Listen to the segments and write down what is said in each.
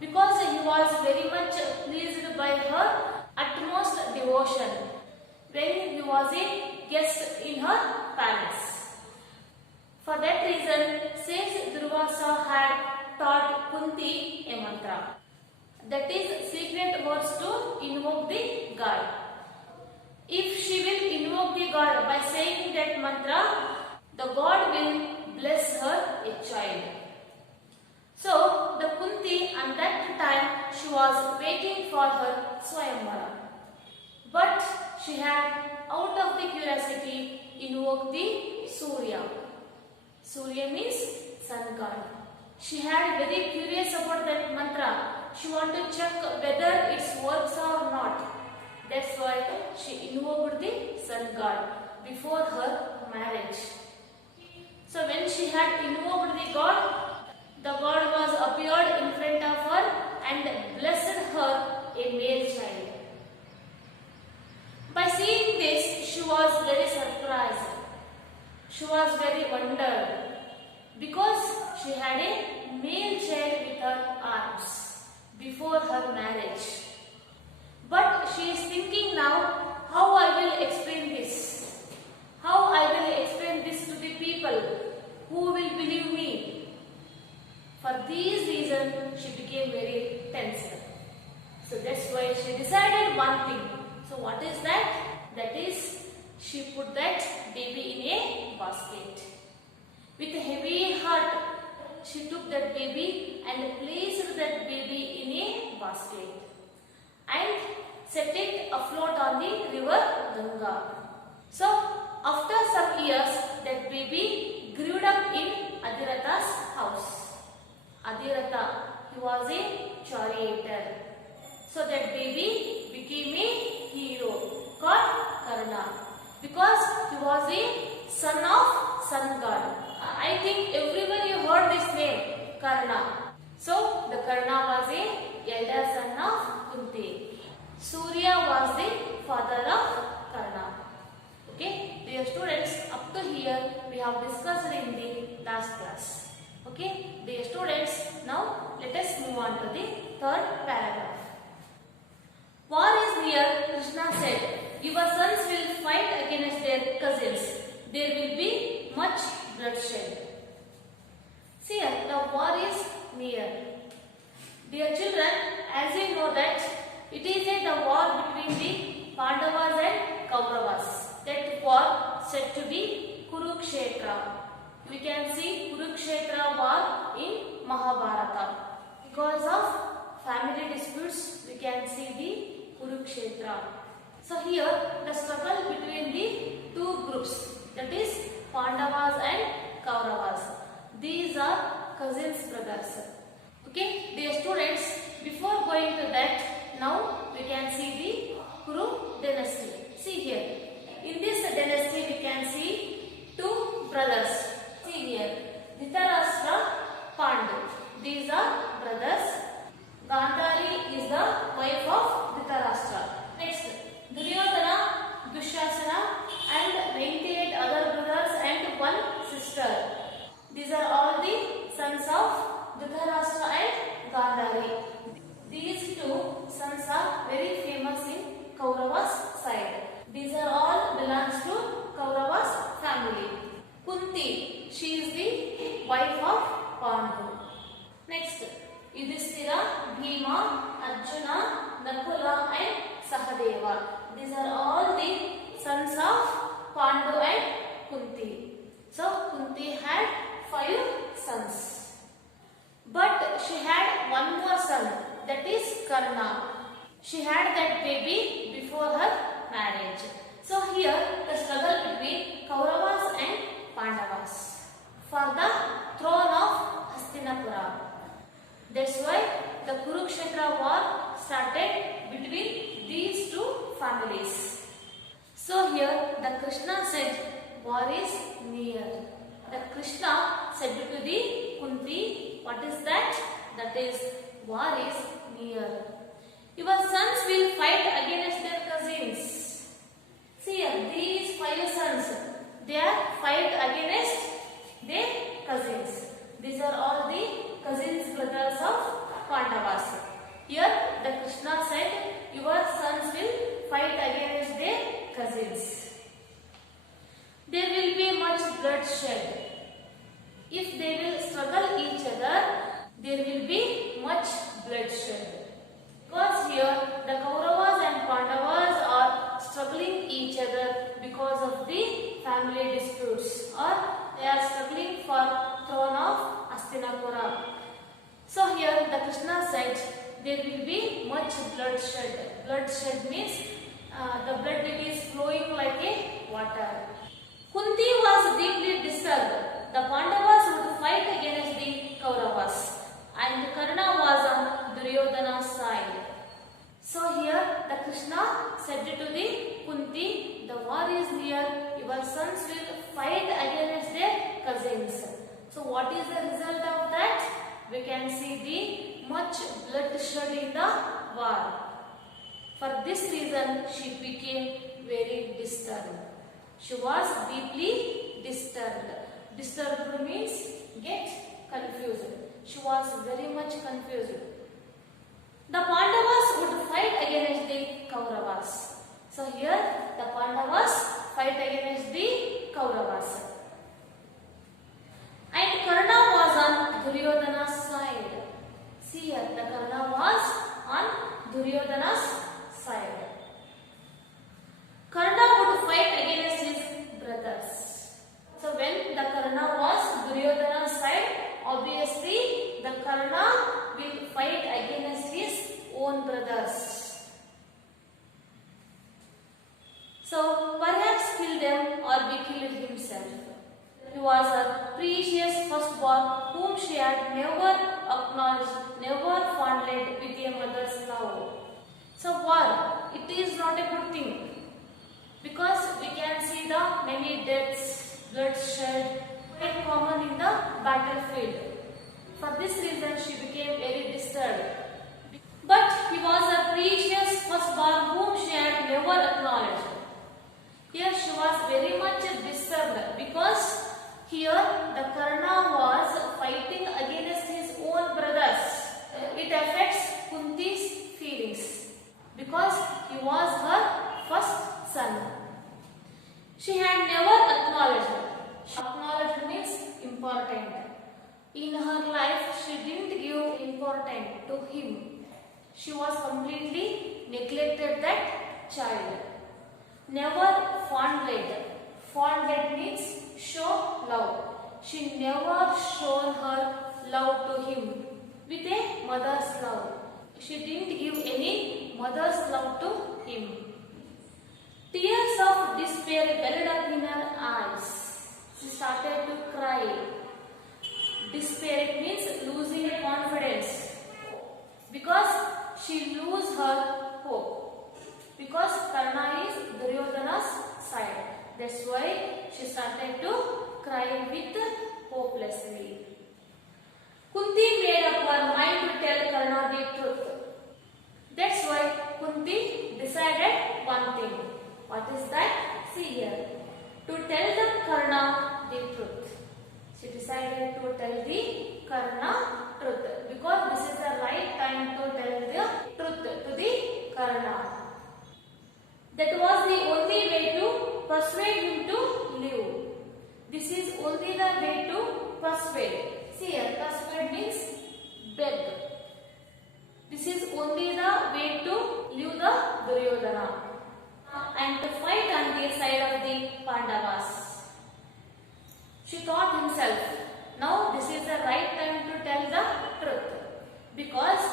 because he was very much pleased by her utmost devotion when he was a guest in her palace. For that reason, says Durvasa had taught Kunti a mantra. That is secret words to invoke the god. If she will invoke the god by saying that mantra, the god will bless her a child. So the Kunti at that time she was waiting for her Swayamvara. But she had out of the curiosity invoked the Surya. Surya means sun god. She had very curious about that mantra. She wanted to check whether it works or not. That's why she invoked the sun god before her marriage. So when she had invoked the god was appeared in front of her and blessed her a male child. By seeing this, she was very surprised. She was very wondered because she had a male child with her arms before her marriage. But she is thinking now, how I will explain this? How I will explain this to the people who will believe me? For these reasons, she became very tense. So that's why she decided one thing. So what is that? That is, she put that baby in a basket. With a heavy heart, she took that baby and placed that baby in a basket and set it afloat on the river Ganga. So after some years, that baby grew up in Adhiratha's house. Adhiratha, he was a charioteer. So that baby became a hero called Karna because he was a son of sun god. I think everyone you heard this name, Karna. So the Karna was a elder son of Kunti. Surya was the father of Karna. Okay, dear students, up to here we have discussed in the last class. Okay, dear students, now let us move on to the third paragraph. War is near, Krishna said. Your sons will fight against their cousins. There will be much bloodshed. See, the war is near. Dear children, as you know that it is the war between the Pandavas and Kauravas. That war said to be Kurukshetra. We can see Kurukshetra war in Mahabharata. Because of family disputes, we can see the Kurukshetra. So here the struggle between the two groups, that is Pandavas and Kauravas. These are cousins brothers. Okay, dear students, before going to that, now we can see the Kuru dynasty. See here, in this dynasty we can see two brothers. See here, Dhritarashtra, Pandu. These are brothers. Gandhari is the wife of Dhritarashtra. Next, Duryodhana, Dushasana and 98 other brothers and one sister. These are all the sons of Dhritarashtra and Gandhari. These two sons are very famous in Kauravas side. These are all belongs to Kauravas family. Kunti, she is the wife of Pandu. Next, Yudhishthira, Bhima, Arjuna, Nakula and Sahadeva. These are all the sons of Pandu and Kunti. So Kunti had 5 sons. But she had one more son, that is Karna. She had that baby before her marriage. So here the struggle between Kauravas and Pandavas for the throne of Hastinapura. That's why the Kurukshetra war started between these two families. So here the Krishna said war is near. The Krishna said to the Kunti, what is that? That is war is near. Your sons will fight against their cousins. See here, these 5 sons, they are fight against their cousins. These are all the cousins brothers of Pandavas. Here the Krishna said, your sons will fight against their cousins. There will be much bloodshed. If they will struggle each other, there will be much bloodshed. Because here the Kauravas and Pandavas are struggling each other because of the family disputes, or they are struggling for throne of Hastinapura. So here the Krishna said there will be much bloodshed. Bloodshed means the blood it is flowing like a water. Kunti was deeply disturbed. The Pandavas would fight against the Kauravas, and Karna was on Duryodhana's side. So here the Krishna said to the Kunti, the war is near, your sons will fight against their cousins. So what is the result of that? We can see the much bloodshed in the war. For this reason she became very disturbed. She was deeply disturbed. Disturbed means get confused. She was very much confused. The Pandavas would fight against the Kauravas. So here the Pandavas fight against the Kauravas. And Karna was on Duryodhana's side. See here, the Karna was on Duryodhana's side. Karna would fight against his brothers. So when the Karna was Duryodhana's side, obviously the Karna will fight against his own brothers. So perhaps kill them or be killed himself. He was a precious firstborn whom she had never acknowledged, never fondled with a mother's love. So war, it is not a good thing, because we can see the many deaths, bloodshed, quite common in the battlefield. For this reason she became very disturbed. But he was a precious firstborn whom she had never acknowledged. Here she was very much disturbed, because here the Karna was fighting against his own brothers. It affects Kunti's feelings, because he was her first son. She had never acknowledged. Acknowledged means important. In her life she didn't give importance to him. She was completely neglected that child. Never fondled. Fondled means show love. She never shown her love to him with a mother's love. She didn't give any mother's love to him. Tears of despair welled up in her eyes. She started to cry. Despair means losing confidence, because she lose her hope. Because Karna is Duryodhana's side. That's why she started to cry with hopelessly. Kunti made up her mind to tell Karna the truth. That's why Kunti decided one thing. What is that? See here. To tell the Karna the truth. She decided to tell the Karna truth, because this is the right time to tell the truth to the Karna. That was the only way to persuade him to live. This is only the way to persuade. See here, persuade means beg. This is only the way to leave the Duryodhana and to fight on the side of the Pandavas. She thought himself, now this is the right time to tell the truth, because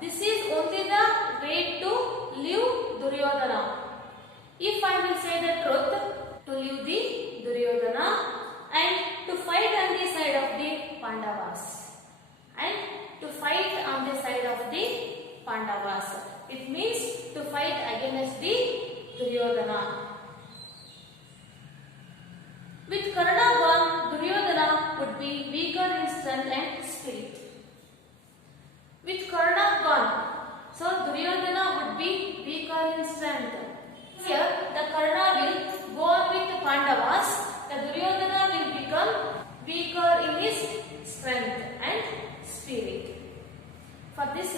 this is only the way to leave Duryodhana. If I will say the truth, to leave the Duryodhana and to fight on the side of the Pandavas, and to fight on the side of the Pandavas, it means to fight against the Duryodhana. With Karna gone, Duryodhana would be weaker in strength and spirit. With Karna gone, so Duryodhana would be weaker in strength. Here, the Karna will go on with the Pandavas. The Duryodhana will become weaker in his strength and spirit. For this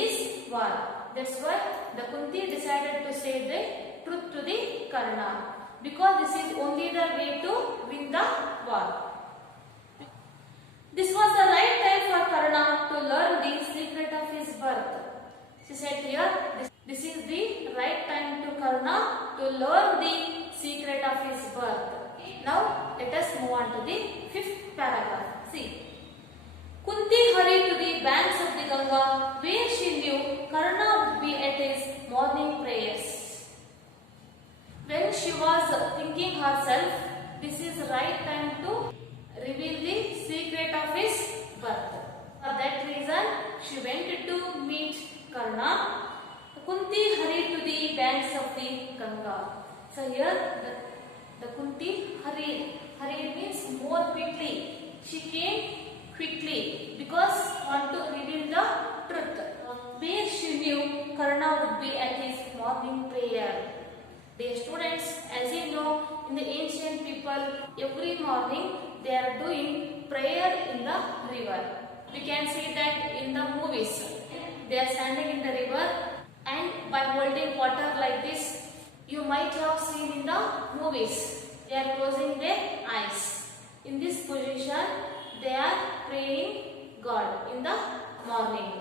this war. That's why the Kunti decided to say the truth to the Karna, because this is only the way to win the war. This was the right time for Karna to learn the secret of his birth. She said here, this is the right time to Karna to learn the secret of his birth. Now let us move on to the 5th paragraph. See, Kunti hurried to the banks of the Ganga, where she knew Karna would be at his morning prayers. When she was thinking herself, this is right time to reveal the secret of his birth. For that reason, she went to meet Karna. Kunti hurried to the banks of the Ganga. So here the Kunti hurried. Hurried means more quickly. She came quickly because want to reveal the truth. Where she knew Karna would be at his morning prayer. Dear students, as you know, in the ancient people, every morning they are doing prayer in the river. We can see that in the movies. They are standing in the river and by holding water like this, you might have seen in the movies. They are closing their eyes. In this position, they are praying God in the morning.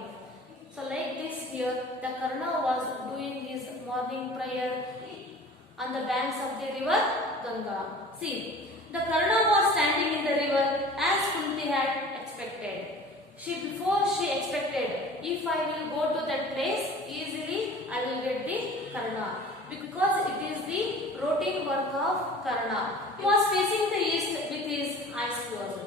So like this here, the Karna was doing his morning prayer on the banks of the river Ganga. See, the Karna was standing in the river as Kunti had expected. Before she expected, if I will go to that place, easily I will get the Karna. Because it is the routine work of Karna. He was facing the east with his eyes closed.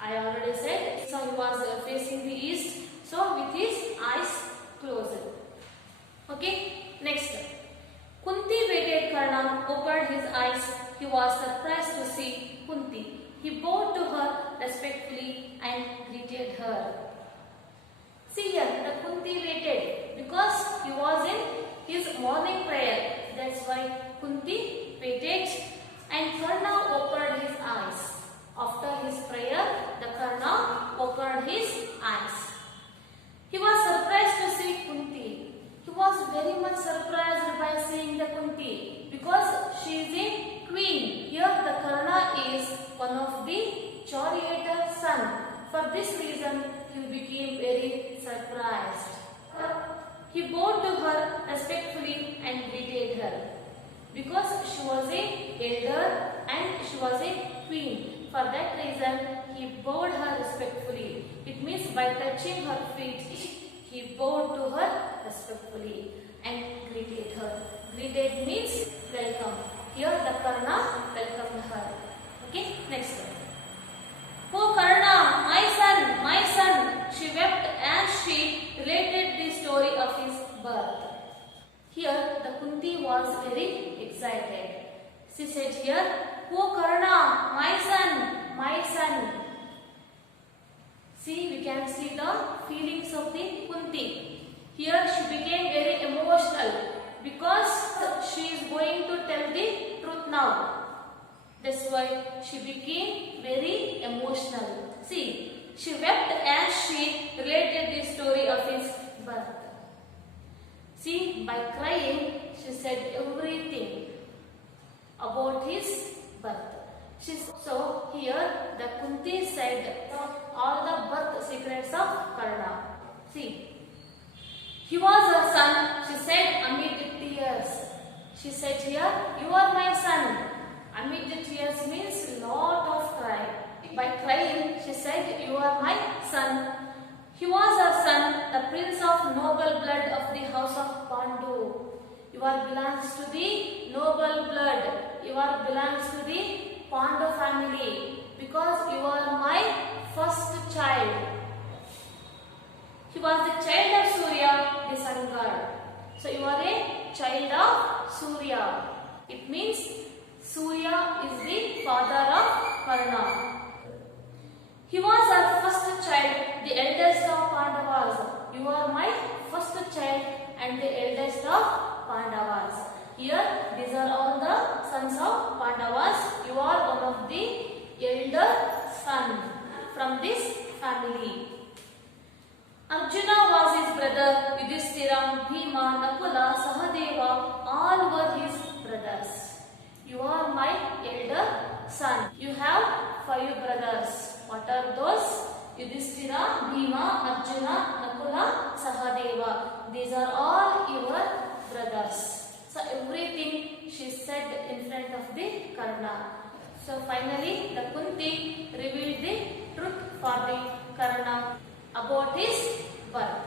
I already said, so he was facing the east, so with his eyes closed. Okay, next. Kunti waited. Karna opened his eyes. He was surprised to see Kunti. He bowed to her respectfully and greeted her. See here, the Kunti waited because he was in his morning prayer. That's why Kunti waited and Karna opened his eyes. After his prayer, the Karna opened his eyes. He was surprised to see Kunti. He was very much surprised by seeing the Kunti because she is a queen. Here the Karna is one of the charioteer's son. For this reason, he became very surprised. He bowed to her respectfully and greeted her because she was a elder and she was a queen. For that reason, he bowed her respectfully. It means by touching her feet, he bowed to her respectfully and greeted her. Greeted means welcome. Here the Karna welcomed her. Okay, next one. Oh Karna, my son, she wept as she related the story of his birth. Here the Kunti was very excited. She said here, oh Karna, my son. See, we can see the feelings of the Kunti. Here she became very emotional because she is going to tell the truth now. That's why she became very emotional. See, she wept as she related the story of his birth. See, by crying, she said everything about his birth. So here the Kunti said all the birth secrets of Karna. See, he was her son, she said amid tears. She said here, you are my son. Amid the tears means lot of cry. By crying, she said, you are my son. He was her son, the prince of noble blood of the house of Pandu. You are belongs to the noble blood. You are belongs to the Pandu family because you are my first child. He was the child of Surya, the sun god. So you are a child of Surya. It means Surya is the father of Karna. He was our first child, the eldest of Pandavas. You are my first child and the eldest of Pandavas. Here, these are all the sons of Pandavas. You are one of the elder son from this family. Arjuna was his brother, Yudhishthira, Bhima, Nakula, Sahadeva, all were his brothers. You are my elder son. You have 5 brothers. What are those? Yudhishthira, Bhima, Arjuna, Nakula, Sahadeva. These are all your brothers. So everything she said in front of the Karna. So finally the Kunti revealed the truth for the Karna about his birth.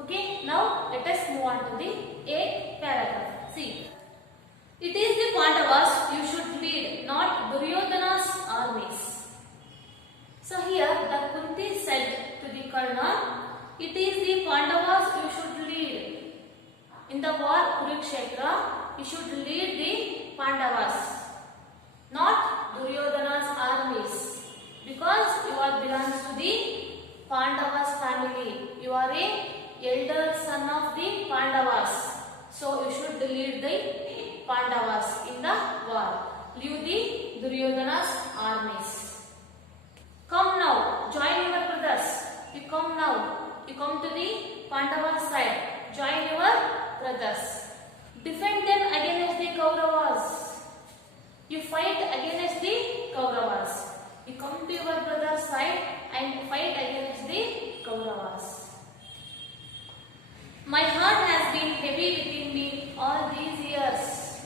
Okay, now let us move on to the 8th paragraph. See, it is the Pandavas you should lead, not Duryodhana's armies. So here the Kunti said to the Karna, it is the Pandavas you should lead. In the war Kurukshetra, you should lead the Pandavas, not Duryodhana's armies, because you are belongs to the Pandavas family. You are a elder son of the Pandavas, so you should lead the Pandavas in the war. Leave the Duryodhana's armies. Come now, join your brothers. You come now. You come to the Pandava side. Join your brothers. Defend them against the Kauravas. You fight against the Kauravas. You come to your brother's side and fight against the Kauravas. My heart has been heavy within me all these years.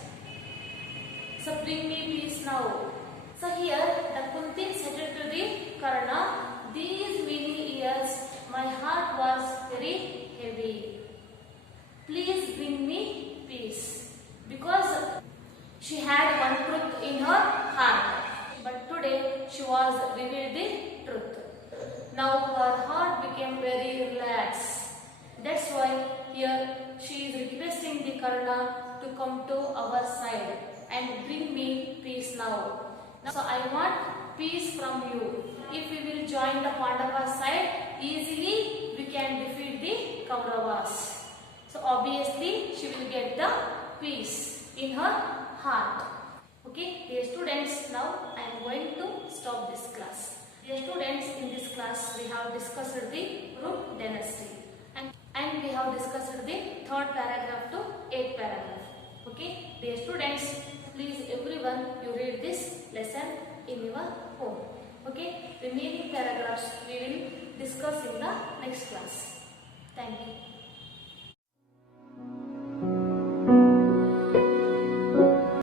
So bring me peace now. So here the Kunti said to the Karna, these many years my heart was very heavy. Please bring me peace. Because she had one truth in her heart, but today she was revealed the truth. Now her heart became very relaxed. That's why here she is requesting the Karna to come to our side and bring me peace now. So I want peace from you. If we will join the Pandava side, easily we can defeat the Kauravas. So obviously she will get the peace in her heart. Okay, dear students, now I am going to stop this class. Dear students, in this class we have discussed the Ruk dynasty and we have discussed the 3rd paragraph to 8th paragraph. Okay, dear students, please everyone you read this lesson in your home. Okay, remaining paragraphs we will discuss in the next class. Thank you.